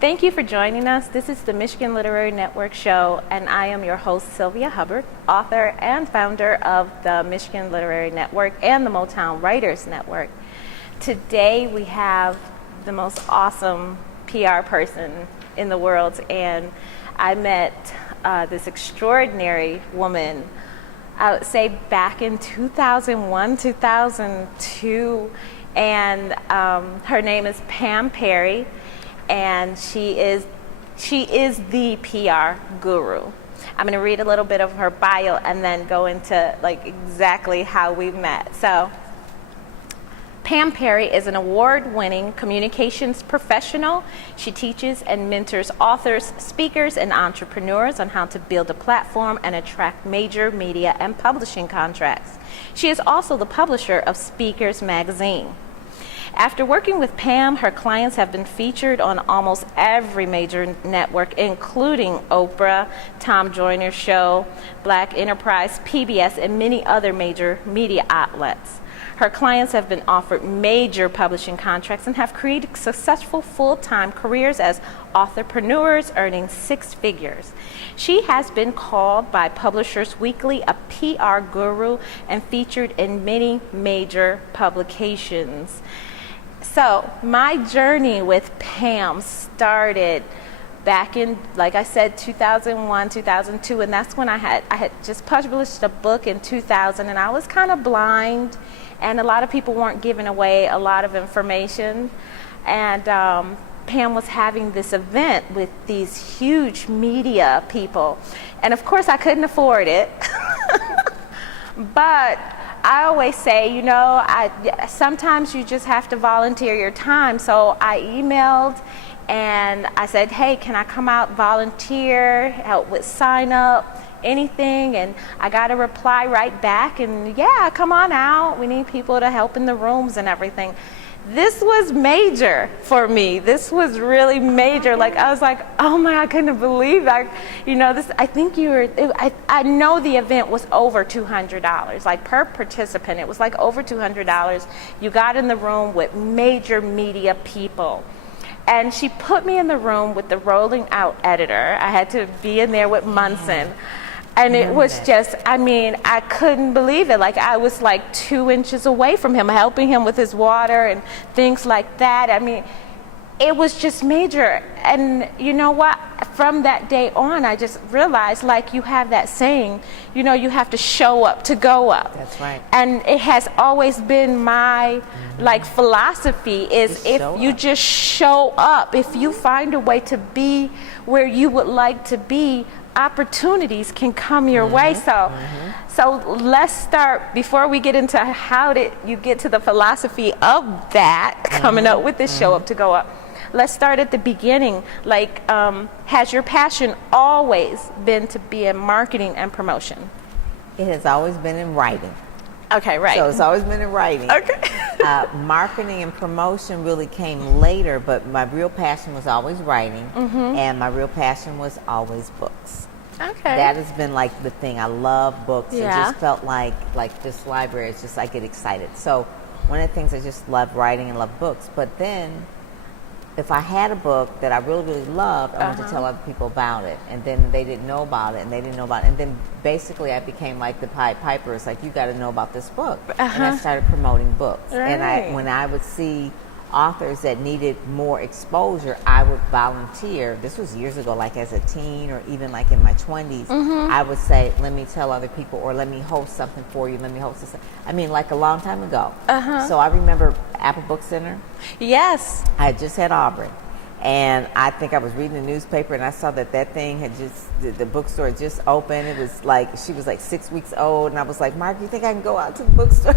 Thank you for joining us. This is the Michigan Literary Network show, and I am your host, Sylvia Hubbard, author and founder of the Michigan Literary Network and the Motown Writers Network. Today we have the most awesome PR person in the world, and I met this extraordinary woman, I would say back in 2001, 2002, and her name is Pam Perry. And she is the PR guru. I'm going to read a little bit of her bio and then go into like exactly how we met. So, Pam Perry is an award-winning communications professional. She teaches and mentors authors, speakers, and entrepreneurs on how to build a platform and attract major media and publishing contracts. She is also the publisher of Speakers Magazine. After working with Pam, her clients have been featured on almost every major network, including Oprah, Tom Joyner's show, Black Enterprise, PBS, and many other major media outlets. Her clients have been offered major publishing contracts and have created successful full-time careers as authorpreneurs, earning six figures. She has been called by Publishers Weekly a PR guru and featured in many major publications. So my journey with Pam started back in, like I said, 2001, 2002, and that's when I had just published a book in 2000, and I was kind of blind, and a lot of people weren't giving away a lot of information, and Pam was having this event with these huge media people, and of course I couldn't afford it, but I always say, you know, sometimes you just have to volunteer your time. So I emailed and I said, hey, can I come out, volunteer, help with sign up, anything? And I got a reply right back, and yeah, come on out. We need people to help in the rooms and everything. This was major for me. This was really major. Like, I was like, oh my, I couldn't believe that. You know, this, I think I know the event was over $200. Like, per participant, it was like over $200. You got in the room with major media people. And she put me in the room with the rolling out editor. I had to be in there with Munson. And it was just, I mean, I couldn't believe it. Like, I was like 2 inches away from him, helping him with his water and things like that. I mean, it was just major. And you know what? From that day on, I just realized, like, you have that saying, you know, you have to show up to go up. That's right. And it has always been my, like, philosophy is if you just show up, if you find a way to be where you would like to be, opportunities can come your way. So let's start, before we get into how did you get to the philosophy of that, coming up with this show up to go up, let's start at the beginning. Like, has your passion always been to be in marketing and promotion? It has always been in writing. Okay, right. So it's always been in writing. Okay. Marketing and promotion really came later, but my real passion was always writing, and my real passion was always books. Okay. That has been like the thing. I love books. Yeah. It just felt like this library. It's just, I get excited. So one of the things, I just love writing and love books. But then, if I had a book that I really, really loved, I wanted to tell other people about it. And then they didn't know about it, and they didn't know about it. And then basically I became like the Pied Piper. It's like, you got to know about this book. And I started promoting books. Right. And when I would see authors that needed more exposure, I would volunteer. This was years ago, like as a teen or even like in my 20s. I would say, let me tell other people, or let me host something for you, let me host this. I mean, like a long time ago. So I remember Apple Book Center. Yes. I had just had Aubrey. And I think I was reading the newspaper, and I saw that thing had the bookstore had just opened. It was like, she was like 6 weeks old, and I was like, Mark, you think I can go out to the bookstore?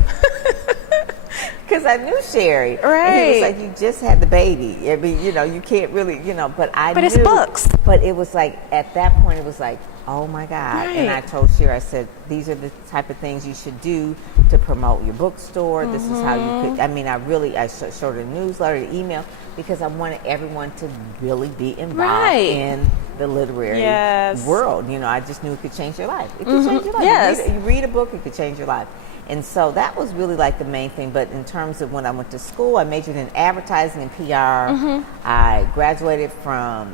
Because I knew Sherry. Right. And he was like, you just had the baby. I mean, you know, you can't really, you know, but I knew. But it's books. But it was like, at that point, it was like, oh my God. Right. And I told Shira, I said, these are the type of things you should do to promote your bookstore. This is how you could, I showed her a newsletter, the email, because I wanted everyone to really be involved in the literary world. You know, I just knew it could change your life. It could change your life. Yes. You read a book, it could change your life. And so that was really like the main thing. But in terms of when I went to school, I majored in advertising and PR. I graduated from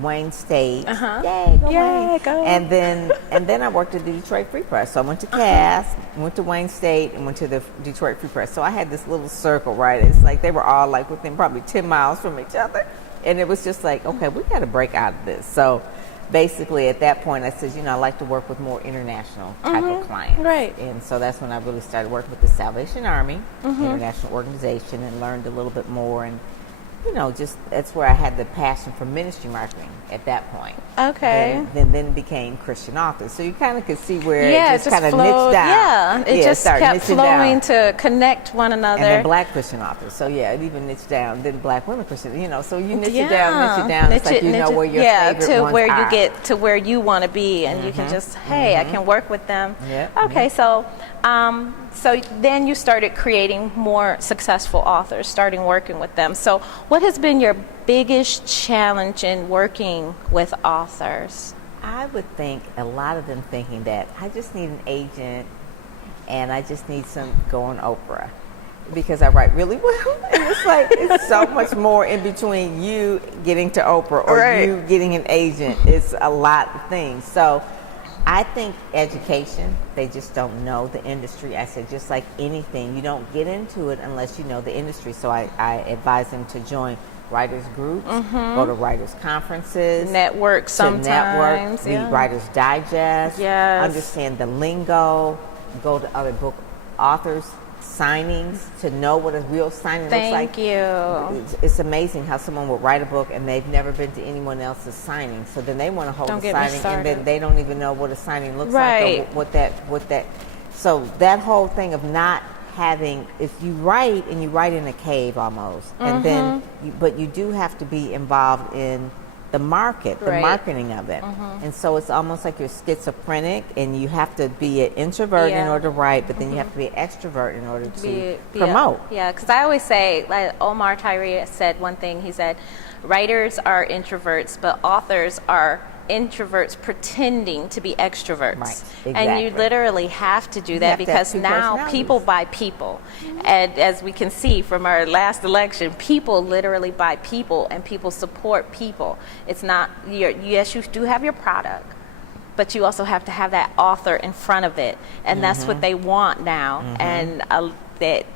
Wayne State. Yay, go Wayne. Go. And then I worked at the Detroit Free Press. So I went to Cass, went to Wayne State, and went to the Detroit Free Press. So I had this little circle, right? It's like they were all like within probably 10 miles from each other. And it was just like, okay, we got to break out of this. So basically at that point I said, you know, I like to work with more international type of clients. Right. And so that's when I really started working with the Salvation Army, international organization, and learned a little bit more. And you know, just that's where I had the passion for ministry marketing at that point. Okay. Then became Christian author. So you kind of could see where it just kind of flowed, niched down. Yeah, it just kept flowing down. to connect one another. And then Black Christian authors. So yeah, it even niched down. Then Black women Christian. You know, so you niche it down. It's like you know where your favorite ones where are. you get to where you want to be, and you can just I can work with them. Yep. Okay, so so then you started creating more successful authors, starting working with them. So what has been your biggest challenge in working with authors? I would think a lot of them thinking that I just need an agent and I just need some go on Oprah because I write really well. And it's like it's so much more in between you getting to Oprah or you getting an agent. It's a lot of things. So I think education, they just don't know the industry. I said, just like anything, you don't get into it unless you know the industry. So I advise them to join writers groups, go to writers conferences, network sometimes, read Writers Digest, understand the lingo, go to other book authors signings to know what a real signing looks like. Thank you. It's amazing how someone will write a book and they've never been to anyone else's signing, so then they want to hold a signing and then they don't even know what a signing looks like or what that. So that whole thing of not having, if you write and you write in a cave almost, and then but you do have to be involved in the market, the marketing of it. And so it's almost like you're schizophrenic and you have to be an introvert in order to write, but then you have to be an extrovert in order to promote. Because I always say, like Omar Tyree said one thing, he said, writers are introverts, but authors are introverts pretending to be extroverts. Right, exactly. And you literally have to do that because now people buy people. And as we can see from our last election, people literally buy people and people support people. It's not, yes, you do have your product, but you also have to have that author in front of it. And that's what they want now. And that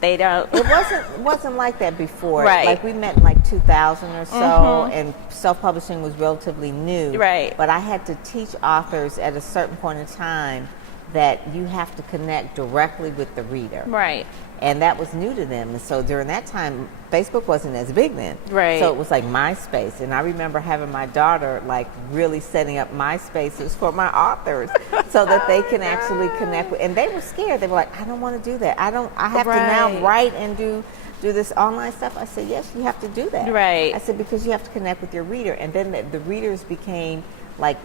they don't. It wasn't like that before. Right. Like we met in like 2000 or so, and self-publishing was relatively new. Right. But I had to teach authors at a certain point in time that you have to connect directly with the reader. Right. And that was new to them. And so during that time, Facebook wasn't as big then. Right. So it was like MySpace. And I remember having my daughter like really setting up MySpaces for my authors so that they can actually connect with, and they were scared. They were like, I don't want to do that. I have to now write and do this online stuff. I said, yes, you have to do that. Right. I said, because you have to connect with your reader. And then the readers became like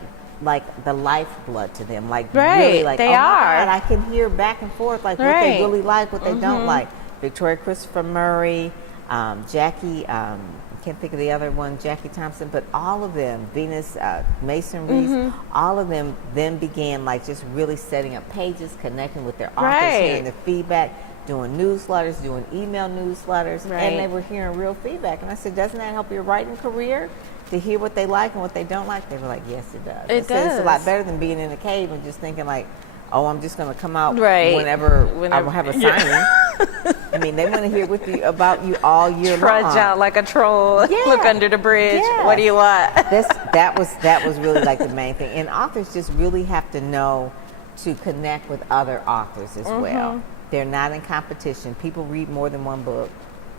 the lifeblood to them, like really like, they oh are. my God, I can hear back and forth like what they really like, what they don't like. Victoria Christopher Murray, Jackie, I can't think of the other one, Jackie Thompson, but all of them, Venus, Mason Reese, all of them then began like just really setting up pages, connecting with their authors, hearing the feedback, doing newsletters, doing email newsletters, and they were hearing real feedback. And I said, doesn't that help your writing career? To hear what they like and what they don't like? They were like, yes, it does. It does. It's a lot better than being in a cave and just thinking like, oh, I'm just going to come out whenever I will have a signing. I mean, they want to hear about you all year long. Trudge out like a troll. Look under the bridge. What do you want? That was really like the main thing. And authors just really have to know to connect with other authors as well. They're not in competition. People read more than one book.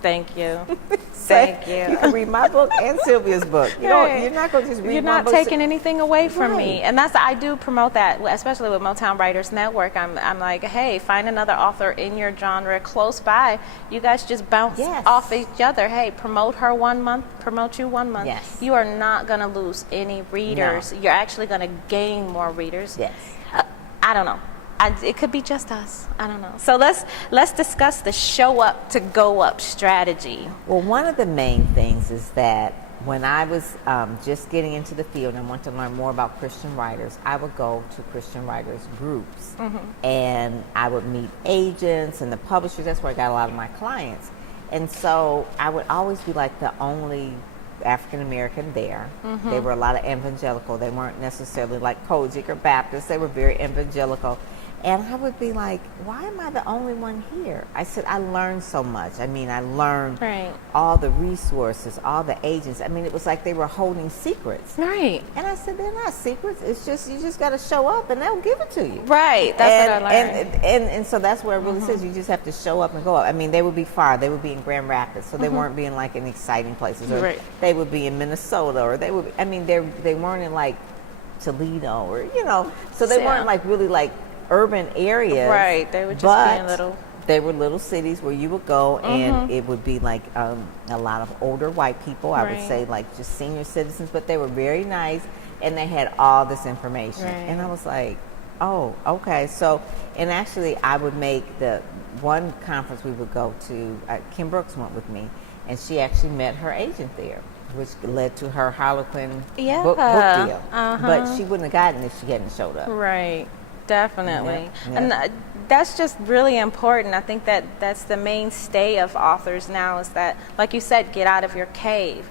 Thank you. Say, Thank you. You can read my book and Sylvia's book. Right. You're not going to just read You're my not book. taking anything away from me. Right. And I do promote that, especially with Motown Writers Network. I'm like, hey, find another author in your genre close by. You guys just bounce Yes. off each other. Hey, promote her 1 month, promote you 1 month. Yes. You are not going to lose any readers. No. You're actually going to gain more readers. Yes. I don't know. It could be just us. I don't know. So let's discuss the show up to go up strategy. Well, one of the main things is that when I was just getting into the field and wanted to learn more about Christian writers, I would go to Christian writers groups, and I would meet agents and the publishers. That's where I got a lot of my clients. And so I would always be like the only African American there. They were a lot of evangelical. They weren't necessarily like Kojic or Baptist. They were very evangelical. And I would be like, why am I the only one here? I said, I learned so much. I mean, I learned Right. all the resources, all the agents. I mean, it was like they were holding secrets. Right. And I said, they're not secrets. It's just, you just got to show up and they'll give it to you. Right. That's what I learned. And so that's where it really says you just have to show up and go up. I mean, they would be far. They would be in Grand Rapids, so they weren't being like in exciting places. Or Right. they would be in Minnesota, or they would, I mean, they weren't in like Toledo or, so they Yeah. weren't like really like urban areas. Right. They would just but be in little. they were little cities where you would go, and it would be like a lot of older white people. I would Right. say like just senior citizens, but they were very nice, and they had all this information. Right. And I was like, oh, okay. So, and actually, I would make the one conference we would go to. Kim Brooks went with me, and she actually met her agent there, which led to her Harlequin Yeah. book deal. Uh-huh. But she wouldn't have gotten it if she hadn't showed up. Right. Definitely. Yeah. And that's just really important. I think that that's the mainstay of authors now is that, like you said, get out of your cave.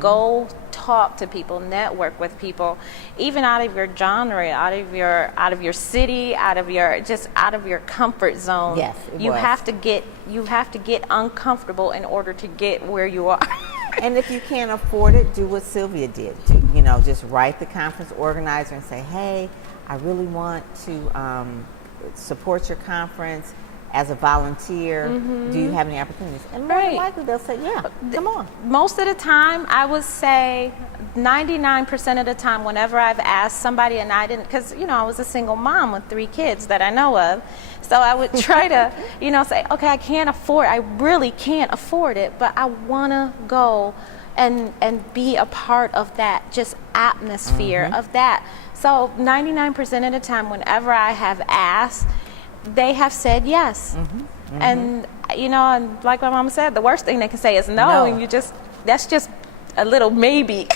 Go talk to people, network with people, even out of your genre, out of your city, out of your comfort zone. Yes, it you was. have to get uncomfortable in order to get where you are. And if you can't afford it, do what Sylvia did. Just write the conference organizer and say, hey, I really want to support your conference as a volunteer. Do you have any opportunities? And more than Right. likely they'll say, yeah, come on. Most of the time, I would say 99% of the time, whenever I've asked somebody and I didn't, because, I was a single mom with 3 kids that I know of. So I would try to, say, okay, I really can't afford it, but I want to go and be a part of that just atmosphere of that. So 99% of the time, whenever I have asked, they have said yes. And, and like my mom said, the worst thing they can say is no. And that's just a little maybe.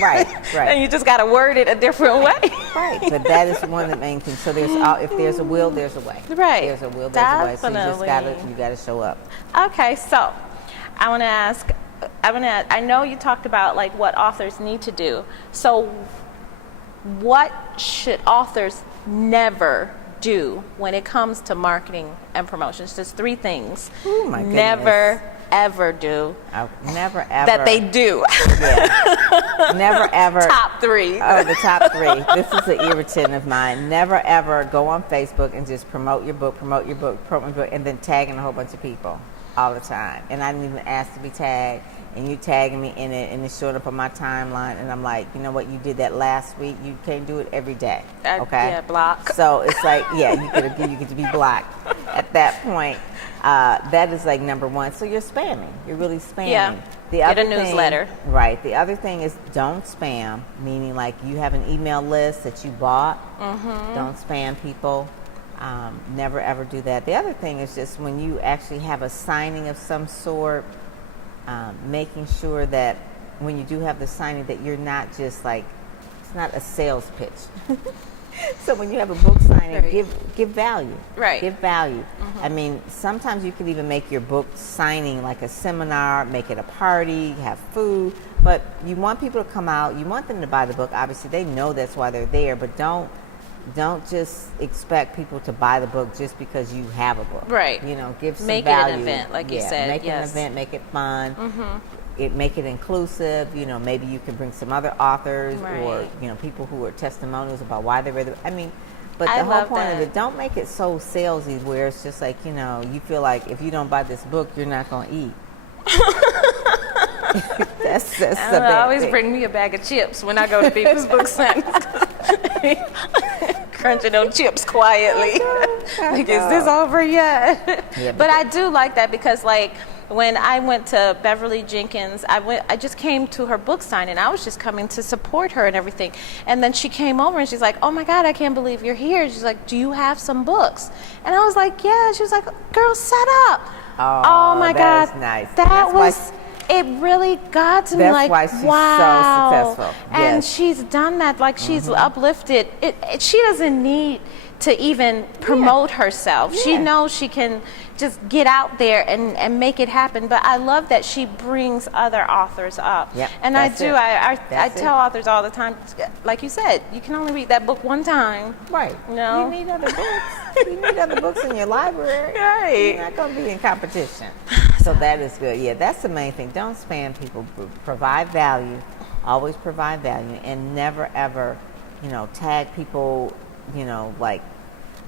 Right. And you just got to word it a different way. Right. But that is one of the main things. So if there's a will, there's a way. Right. There's a will, there's a way. So Definitely. you gotta show up. Okay, so I want to ask, I know you talked about like what authors need to do. So what should authors never do when it comes to marketing and promotions? Just 3 things. Oh my goodness. Never ever do Never ever. that they do. Yeah. Never ever. Top 3. Oh, the top 3. This is an irritant of mine. Never ever go on Facebook and just promote your book, and then tagging a whole bunch of people all the time. And I didn't even ask to be tagged, and you tagging me in it, and it's showing up on my timeline, and I'm like, you know what? You did that last week. You can't do it every day. Okay. Yeah, block. So it's like, yeah, you get to be blocked at that point. That is like number 1. So you're spamming. You're really spamming. Yeah. Get a newsletter. Right. The other thing is don't spam, meaning like you have an email list that you bought. Don't spam people. Never ever do that. The other thing is just when you actually have a signing of some sort, making sure that when you do have the signing that you're not just like, it's not a sales pitch. So when you have a book signing, Right. give value. Right. Give value. I mean, sometimes you could even make your book signing like a seminar, make it a party, have food, but you want people to come out, you want them to buy the book. Obviously, they know that's why they're there, but don't just expect people to buy the book just because you have a book. Right. Give some Make value. it an event, like you said. Make it an event, make it fun. Make it inclusive. Maybe you can bring some other authors or Right. people who are testimonials about why they read it. I mean, but I the whole love point of that. it, don't make it so salesy where it's just like you feel like if you don't buy this book, you're not going to eat. that's And the I always thing. bring me a bag of chips when I go to people's book signings. Crunching on chips quietly. Like, is this over yet? Yeah, but I do like that because, like, when I went to Beverly Jenkins, I just came to her book signing. I was just coming to support her and everything. And then she came over and she's like, "Oh my God, I can't believe you're here." She's like, "Do you have some books?" And I was like, "Yeah." She was like, "Girl, set up." Oh, my that God. is nice. That That's why was, it really got to me, That's like, why she's so wow. successful. And Yes. she's done that, like, she's uplifted. She doesn't need to even promote herself. She Yeah. knows she can just get out there and make it happen. But I love that she brings other authors up. Yep, And that's it. I That's tell it. authors all the time, like you said, you can only read that book one time. Right. No. You need other books. You need other books in your library. Right. You're not going to be in competition. So that is good. Yeah, that's the main thing. Don't spam people. Provide value. Always provide value. And never, ever, tag people,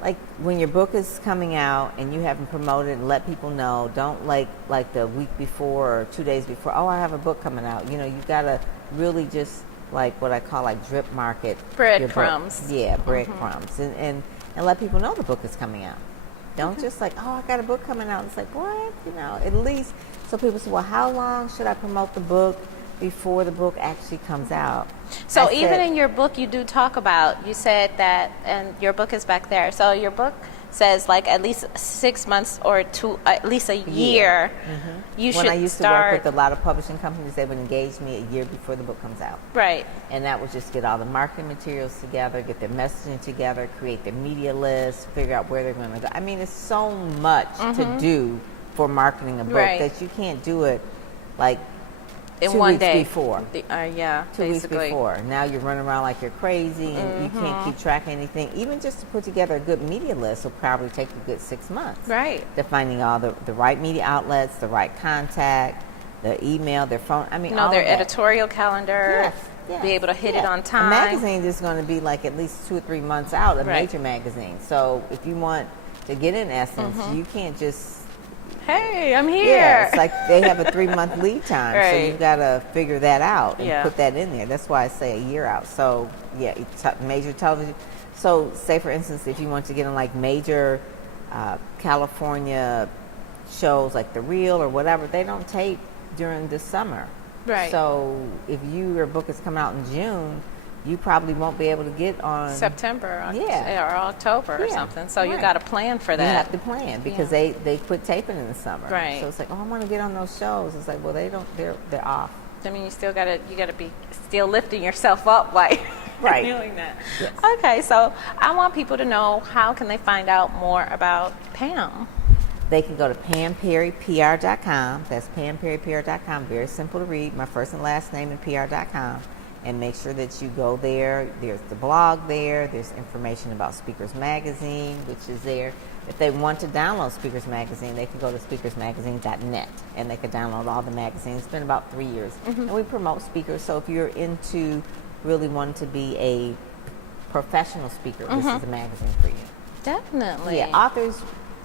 like when your book is coming out and you haven't promoted and let people know. Don't like the week before or 2 days before, "Oh, I have a book coming out." You got to really just like what I call like drip market your book. Breadcrumbs. Yeah, breadcrumbs. And let people know the book is coming out. Don't just like, "Oh, I got a book coming out." It's like, what? At least so people say, "Well, how long should I promote the book before the book actually comes out?" So I even said- in your book, you do talk about, you said that, and your book is back there. So your book says like at least 6 months or at least a year. You when should I used start. to work with a lot of publishing companies, they would engage me a year before the book comes out. Right. And that would just get all the marketing materials together, get their messaging together, create their media list, figure out where they're going to go. I mean, it's so much to do for marketing a book Right. that you can't do it like In 2 one weeks day. before. Yeah, 2 weeks basically. before. Now you're running around like you're crazy and you can't keep track of anything. Even just to put together a good media list will probably take a good 6 months. Right. Defining all the right media outlets, the right contact, the email, their phone. I mean, all Their of that. editorial calendar. Yes, Be able to hit it on A time. magazine is going to be like at least 2 or 3 months out, a Right. major magazine. So if you want to get in Essence, you can't just, Hey, I'm here. yeah, it's like they have a 3-month lead time. So Right. you've got to figure that out and Yeah. put that in there. That's why I say a year out. So yeah, major television. So say for instance, if you want to get on like major California shows like The Real or whatever, they don't tape during the summer. Right. So if your book is coming out in June, you probably won't be able to get on September Yeah. or October or Yeah, something. So you right. got to plan for You that. have to plan because they quit taping in the summer. Right. So it's like, "Oh, I want to get on those shows." It's like, well, they don't. They're off. I mean, you gotta be still lifting yourself up while Right. doing that. Yes. Okay, so I want people to know, how can they find out more about Pam? They can go to PamPerryPR.com. That's PamPerryPR.com. Very simple to read. My first and last name and PR.com. And make sure that you go there. There's the blog there. There's information about Speakers Magazine, which is there. If they want to download Speakers Magazine, they can go to speakersmagazine.net and they can download all the magazines. It's been about 3 years. And we promote speakers. So if you're into really wanting to be a professional speaker, this is a magazine for you. Definitely. Yeah, authors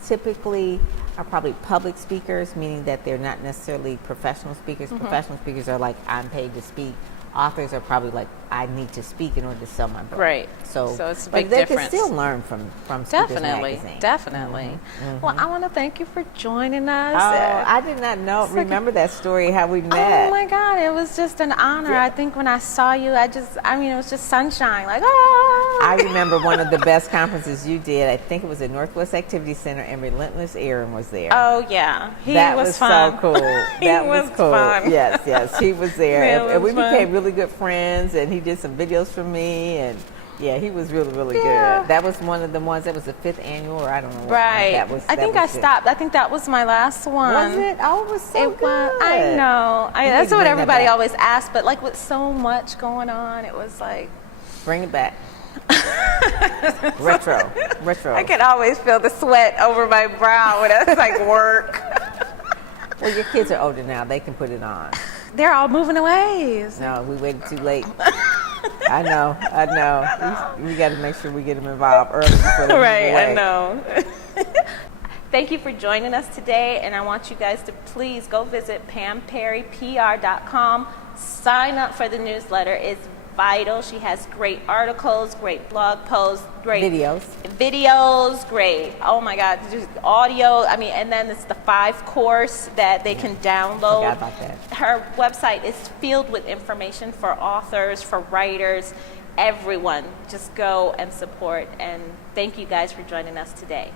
typically are probably public speakers, meaning that they're not necessarily professional speakers. Professional speakers are like, I'm paid to speak. Authors are probably like, I need to speak in order to sell my book. Right. So it's a but big they difference. can still learn from Speakers Definitely. Magazine. Definitely. Well, I want to thank you for joining us. Oh, I did not know. Remember that story how we met? Oh my God, it was just an honor. Yeah. I think when I saw you, it was just sunshine. Like, oh. I remember one of the best conferences you did. I think it was at Northwest Activity Center, and Relentless Aaron was there. Oh yeah, That was so fun. cool. He That was cool. fun. Yes, he was there, It and we was fun. became really good friends. And he did some videos for me, and yeah, he was really Yeah. good. That was one of the ones. That was the 5th annual, or I don't know. What Right. That was. I that think was I it. stopped. I think that was my last one. Was it? Oh, it was so It good. was. I know. You need That's to what bring that everybody back. always asks. But like with so much going on, it was like Bring it back. retro. I could always feel the sweat over my brow when it's like work. Well, your kids are older now. They can put it on. They're all moving away. No, we waited too late. I know. We got to make sure we get them involved early before they move Right, away. I know. Thank you for joining us today, and I want you guys to please go visit PamPerryPR.com. Sign up for the newsletter. It's vital. She has great articles, great blog posts, great videos, great, oh my God, just audio. I mean, and then it's the 5-course that they can download. Forgot about that. Her website is filled with information for authors, for writers, everyone. Just go and support, and thank you guys for joining us today.